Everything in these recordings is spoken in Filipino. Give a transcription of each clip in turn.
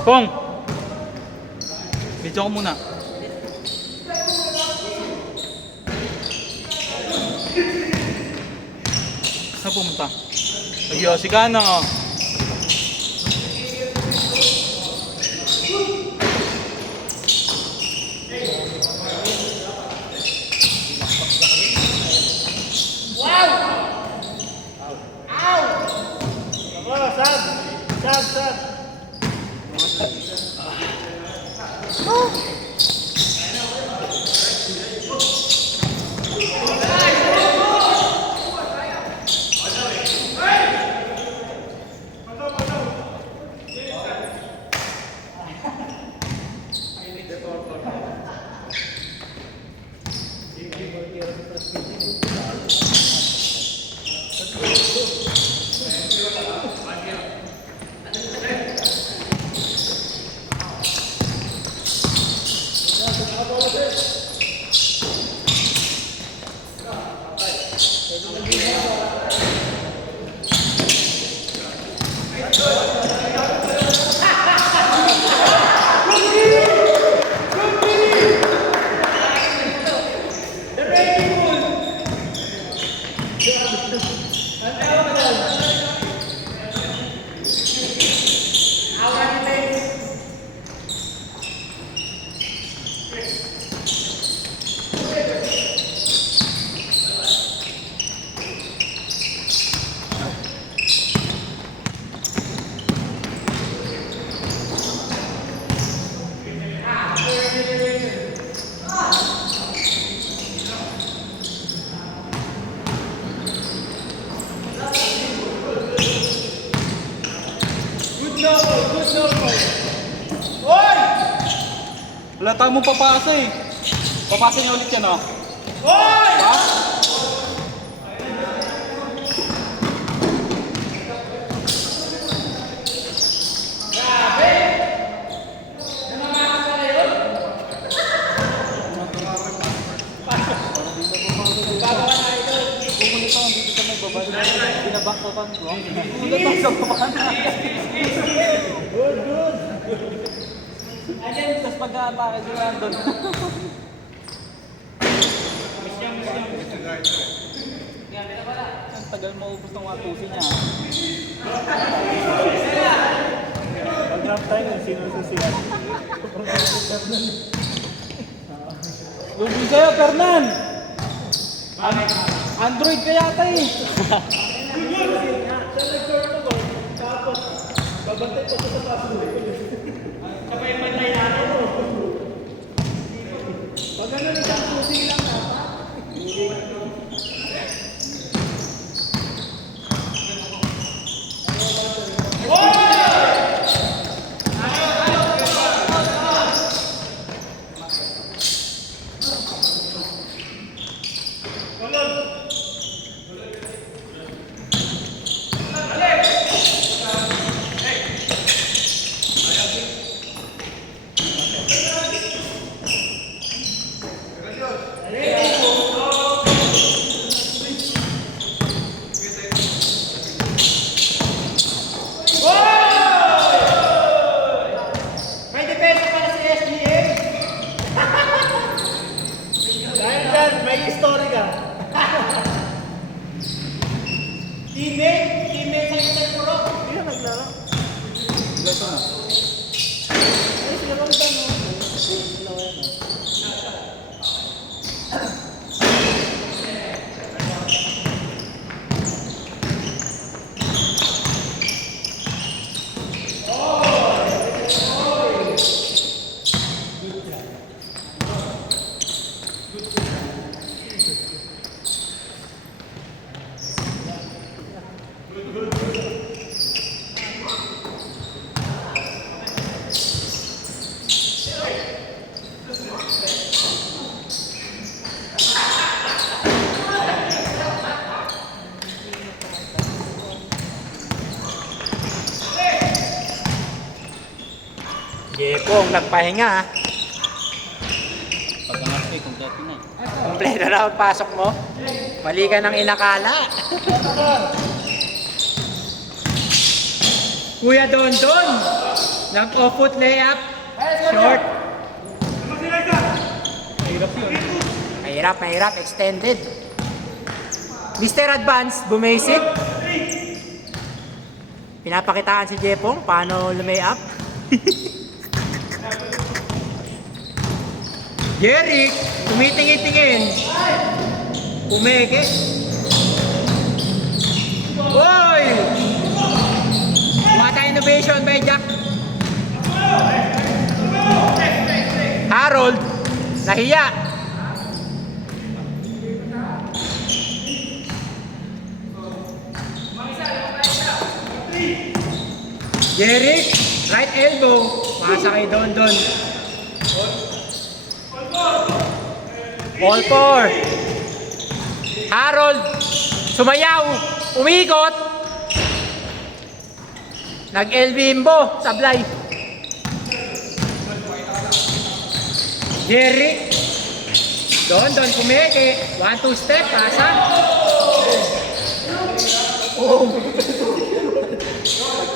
Pong! Video ko muna. Saan pumunta? Nag-yosi ka na nga. Wala tayo mong papasa eh. Papasa niya ulit yan ah. Hoy! Ha? Grabe! Namamasa na yun? Bago ka na ito. Pumunit ako, dito ka nagbabalik. Binabaksakan ko. Binabaksakan. Good, good. Ayan, tapos pagka-atake sila doon. Ang tagal maubos ng mga pusi niya. Pag-drop tayo nun, sinususiyan. Lubi sa'yo, Fernan! Android ka yata eh. Sa nag-turn ko, tapos babantay pa sa password. Kapag pantay natin mo. Pag gano'n isang pusi lang dapat. Teammate sa Interpro. Hindi na naglaro. Ito na. Ay, sila bang tanong? Jepong, nagpahinga ha. Pag-angat ko eh, kompleto na. Kompleto na ang pasok mo. Mali ka ng inakala. Kuya Don Don! Nag-off-foot layup. Short. Mahirap. Extended. Mr. Advance, bumisit. Pinapakitaan si Jepong paano lumay-up. Jerry, tumitingin-tingin. Umeke. Oy! Mata innovation by Jack. Harold, nahiya. Jerry, right elbow. Pasa kay Don. All four. Harold, sumayaw, umikot. Nag-elbimbo, sablay. Jerry, Don, kumeke. 1-2 step, pasa.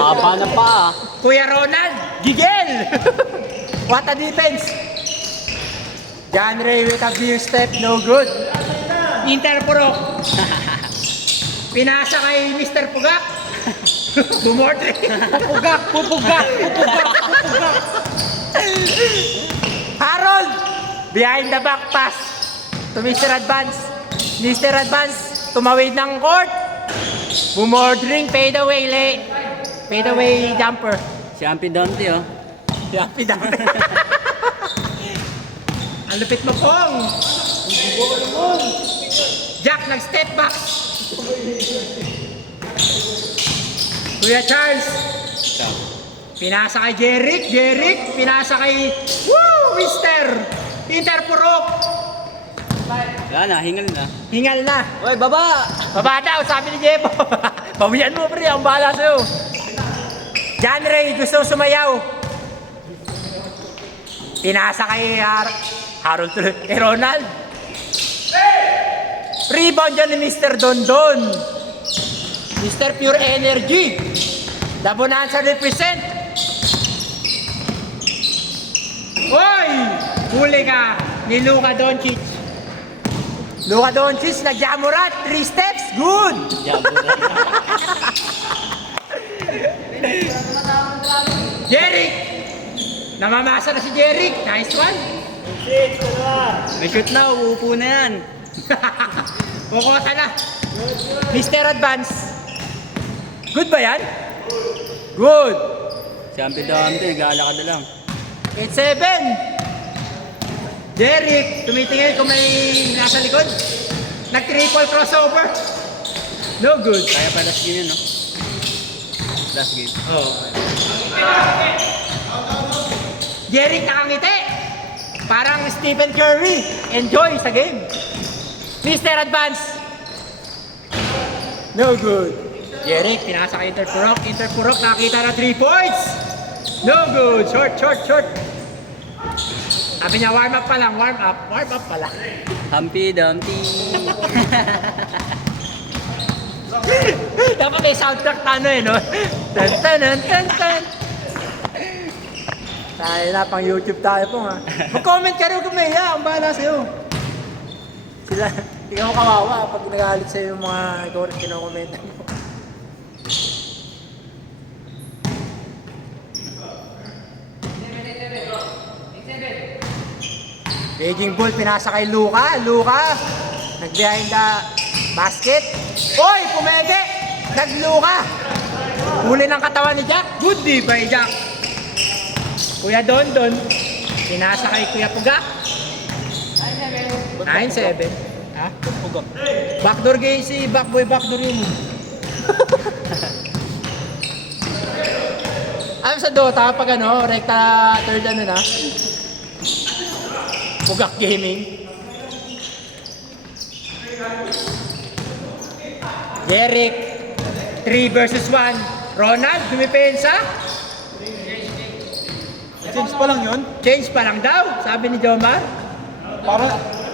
Haba na pa ah. Kuya Ronald, gigel! What a defense! John Ray with a beer step, no good. Interpro. Pinasa kay Mr. Pugak. Bumorte. Pupugak. Harold, behind the back pass to Mr. Advance. Mr. Advance, tumawid ng court. Bumordering, fade away jumper. Si Ampi Dante oh. Yapi dami. Ang lupit mo pong. Jack nag-step back. Kuya Charles. Pinasa kay Jeric. Pinasa kay Mister Interpurok. Wala na, Hingal na. Oy, baba! Baba daw, sabi ni Jepo. Bawian mo pre, ang bahala sa'yo. John Ray, gusto sumayaw. Pinasa kay Harold tuloy. Ronald. Rebound dyan ni Mr. Dondon. Mr. Pure Energy. The Bonanza represent. Hoy! Huli ka ni Luka Doncic. Luka Doncic, nag-jamurat. 3 steps. Good! Jeric! Namamasa na si Jeric. Nice one. May shoot na, uupo na yan. Bukota na. Mr. Advance. Good ba yan? Good. Si Ampi Dante, nag-aalakad na lang. 8-7. Jeric, tumitingin kung may nasa likod. Nag-triple crossover. No good. Kaya pa last game yun, no? Last game. Oh. Jeric nakangiti. Parang Stephen Curry. Enjoy sa game. Mr. Advance. No good. Jeric, pinasa kay Interpurok. Nakita na 3 points. No good. Short. Sabi niya, warm up pa lang. Warm up pa lang. Ampi Dante. Dapat may soundtrack na ano eh, no? Tan. Tayo na, pang YouTube tayo po ha. Mag-comment ka rin kung may ang bahala sa'yo. Sila, hindi ka mo kawawa pag nagalit sa'yo yung mga ikaw rin kinokomment mo. Beijing Bull, pinasa kay Luka. Nag-behind the basket. Oy, pumege! Nag-Luka. Huli ng katawan ni Jack. Good D by Jack. Kuya Don, pinasa kay Kuya Pugak. 9-7. Ha? Pugak. Backdoor game si Backboy, backdoor yun. Ano sa Dota, pag ano, rekta third ano na? Pugak Gaming. Jeric, 3 versus 1. Ronald, dumipensa. Change pa lang yun. Change pa lang daw, sabi ni Jomar.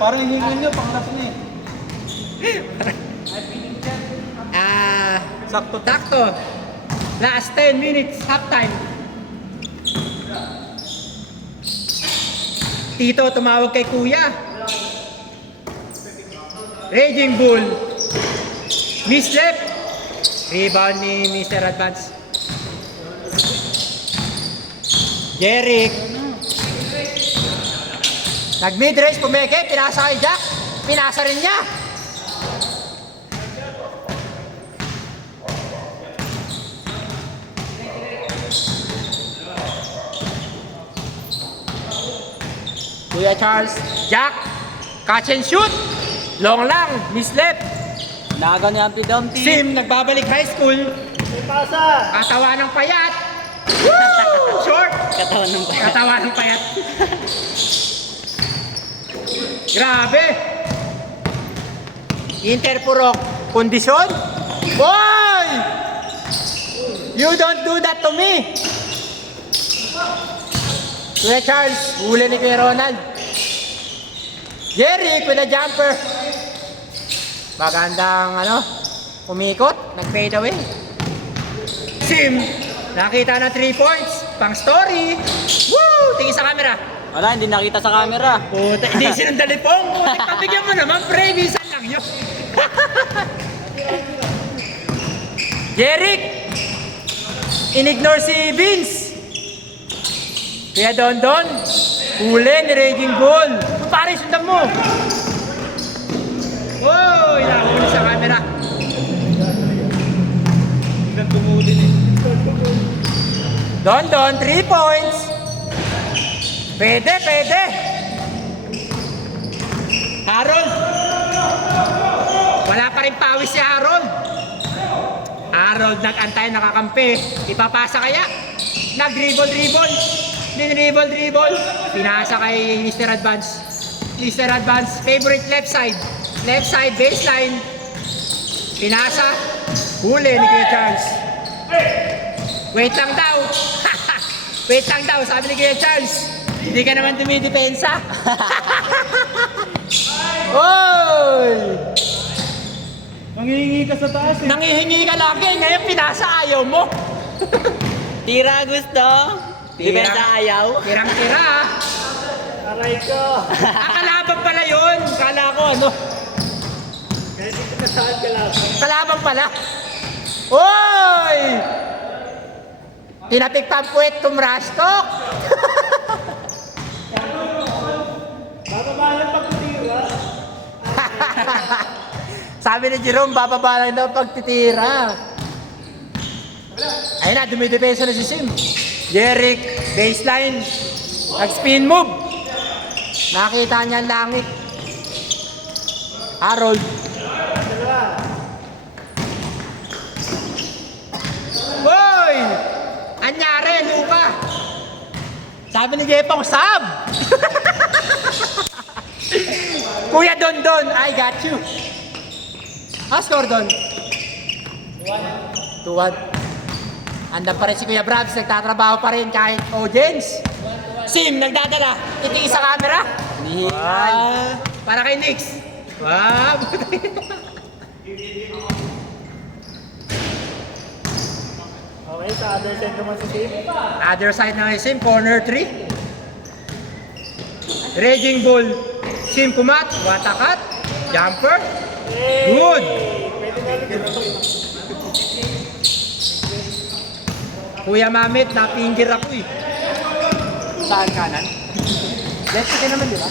Parang hingin nyo, pang last na eh. Sakto. Last 10 minutes, halftime. Tito, tumawag kay Kuya. Raging Bull. Miss left. Rebound ni Mr. Advance. Jeric. Nag-mid-range, pumeke, pinasa kay Jack. Pinasa rin niya. Kuya Charles, Jack, catch and shoot. Long lang, miss left. Naga ni Humpty Dumpty. Sim, nagbabalik high school. May pasa. Katawa ng payat. Woo! Short. Katawan ng payat. Katawa ng payat. Grabe. Interpurok. Kondisyon. Boy! You don't do that to me. Kuya Charles, huli ni Kuya Ronald. Jerry, with a jumper. Magandang umikot, nag-fade away. Sim, nakita na 3 points, pang story. Woo! Tingin sa camera. Wala, hindi nakita sa camera. Puta, hindi sinundali pong. Pabigyan mo naman, pre, minsan lang yun. Jeric, inignore si Vince. Kaya Don, huli ni Raging Bull. Pare, sundan mo. Wow, inahuli sa camera. Hanggang tumulin eh. Don, 3 points. Pwede. Harold. Wala pa rin pawis si Harold. Harold nag-antay, nakakampi. Ipapasa kaya? Nag-dribble. Dribble. Pinasa kay Mr. Advance. Mr. Advance, favorite left side. Left side, baseline. Pinasa. Huli ni Kuya Charles. Wait lang daw, sabi ni Kuya Charles. Hindi ka naman dumidepensa. Oy! Nangihingi ka sa taas eh. Nangihingi ka lagi, ngayon pinasa ayaw mo. Tira gusto. Depensa ayaw. Tirang-tira. Aray ko. Kalaban pala yun. Kala ko Kaya dito na saan ka lang. Kalaban pala. Oy! Tinapik pampuet tumrastok. Bababalan pagtitira. Sabi ni Jerome, bababa lang daw pagtitira. Ayun na, dumidepensa na si Sim. Jeric, baseline, nag-spin move. Nakita niya ang langit. Harold. Boy! Anyari, lupa. Sabi ni Jepong, sab! Kuya Don, I got you. Score Don. 2-1. Andan pa rin si Kuya Brabs, nagtatrabaho pa rin kahit audience. Sim, nagdadala. Titingin sa camera. Wow. Para kay Nix. Wow. Okay, sa other side naman si Sim. Other side na Sim, corner 3. Raging Bull. Sim kumat, watakat, jumper. Good. Pwede na rin ito. Kuya Mamit, napinggir ako eh. Saan kanan? Left ka naman, di ba?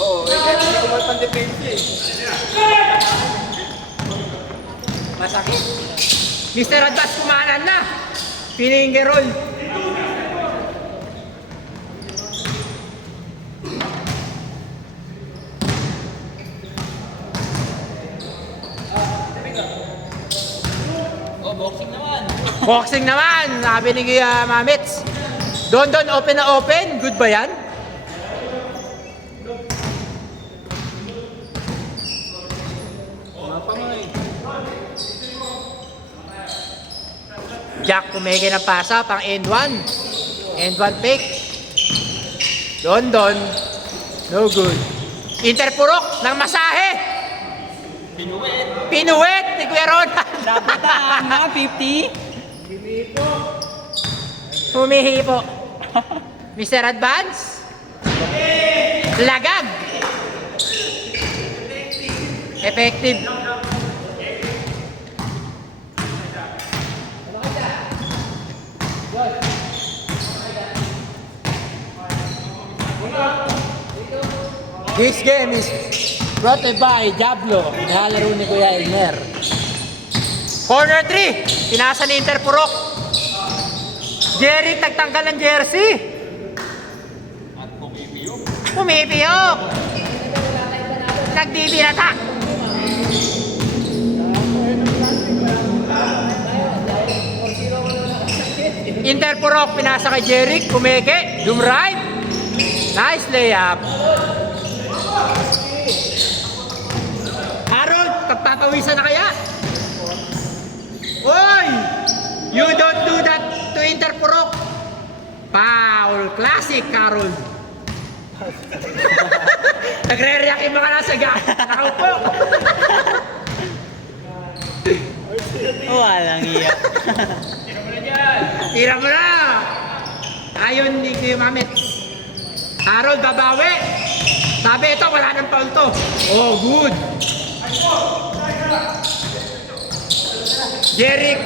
Oo, hindi ko may pan-depensa eh. Masakit. Mr. Advance kumanan na. Finger roll. Oh, boxing naman. Boxing naman, sabi ni Kuya Mamits. Don, open na open. Good ba yan? Jack pumeke ng pasa, pang end 1. End 1 pick. Don, no good. Interpurok ng masahe. Pinuwet ni Kuya Ronald. Dapat na 50. Humihipo. Mr. Advance. Lagag. Effective. This game is brought to you by Diablo. Nilalaro ni Kuya Elmer. Corner 3. Pinasa ni Inter Purok. Jerry tagtanggal ng jersey. Pumipiyok. Nagdidinata. Inter Purok, pinasa kay Jeric, kumeke, zoom right. Nice layup. Harold, pagpapawisan na kaya? Oy! You don't do that to Inter Purok. Foul. Classic, Harold. Nagre-react yung mga nasa nakaupo. Walang iya. Tira mo na! Ayon ni Kuya Mamet. Harold, babawi. Sabi ito, wala nang foul to. Oh, good. Jeric,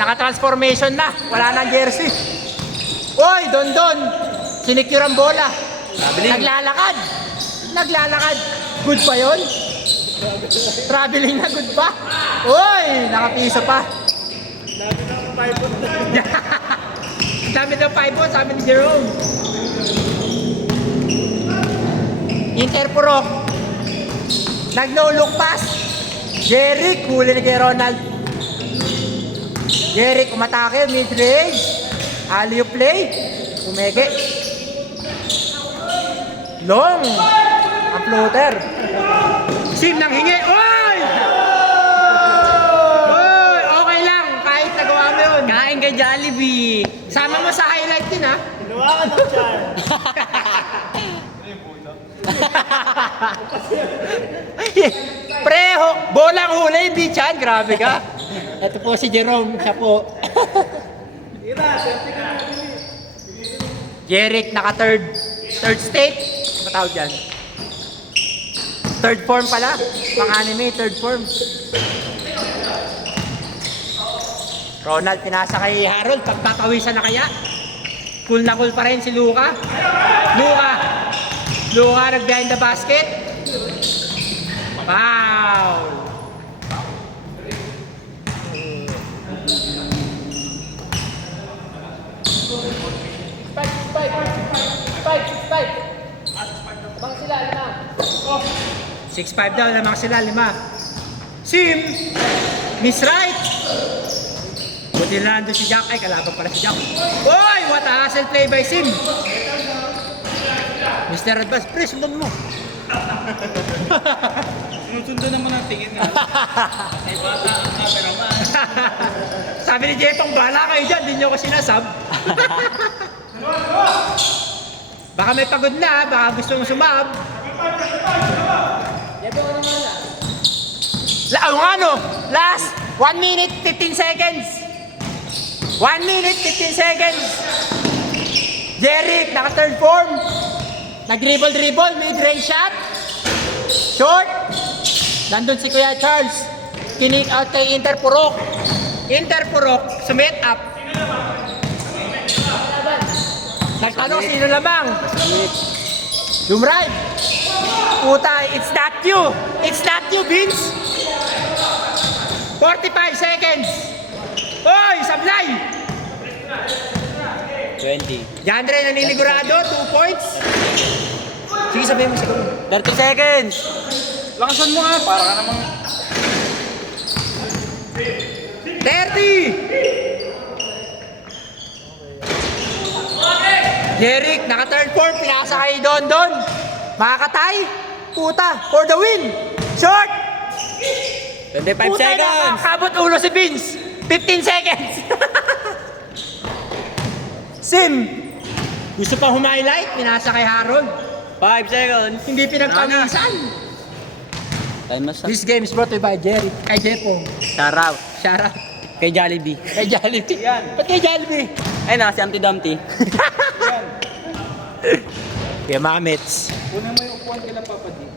naka-transformation na. Wala nang jersey. Oy, Don. Sinicure ang bola. Naglalakad. Good pa yun? Traveling na, good pa? Oy, nakapiso pa. Dami ng 5 sabi ni Jerome. Inter Purok. Nag-no-look pass. Jeric, huli ni kay Ronald. Jeric, umatake, mid-range. Alley-oop play. Umege. Long. Ang floater. Sim nang hingi. Oy! Oy! Okay lang. Kahit nagawa mo yun. Kain kay Jollibee. Sama mo sa highlight din, ha? Ginawa ka ng charm. Preho, bolang huli, hindi chan. Grabe ka. Ito po si Jerome. Siya po. Jeric, naka-third state. Matawag dyan. Third form pala. Pang-anime, third form. Ronald, pinasa kay Harold. Pagpapawisan na kaya? Cool na cool pa rin si Luka. Luka nag-behind the basket. Foul. Spike. Lamang sila, 5. 6-5 daw, lamang sila, 5. Sim, miss right. Buti na nandun si Jack. Ay, kalaban pala si Jack. Oy, what a hustle play by Sim. Mr. Advance, pre, sundan mo. Sinusundo naman ang tingin nga. Ay bata ang cameraman. Sabi ni Jetong, bahala kayo dyan, di nyo ko sinasab. Baka may pagod na, baka gusto mong sumab. Last 1 minute 15 seconds. 1 minute 15 seconds. Jeric, naka third form. Nag-dribble, mid-range shot. Short. Nandun si Kuya Charles. Kinik out kay Inter Purok. Sumit up. Nagtanong sino lamang. Dumrive. Puta, it's not you, Vince. 45 seconds. Oy, sablay. 20. Jandre naninigurado, 2 points. Sige, sabihin mo siguro. 30 seconds. Lakasan mo nga, para ka namang... 30. Jeric, naka-third form, pinasa kay Don. Makakatay. Puta, for the win. Short. 25 Puta na, seconds. makakabot ulo si Vince. 15 seconds. Sim. Gusto pa humighlight, pinasa kay Harold. 5 seconds. Hindi pinagpamisan. Time mas This game is brought to you by Jeric. Kay Jepo. Shoutout. Shout out. Kay Jollibee. Kay Jollibee. Yan. Ba't kay Jollibee? Ay na, si Auntie Dumpty. Kuya Mamits. Kunin mo yung upuan kila Papa D.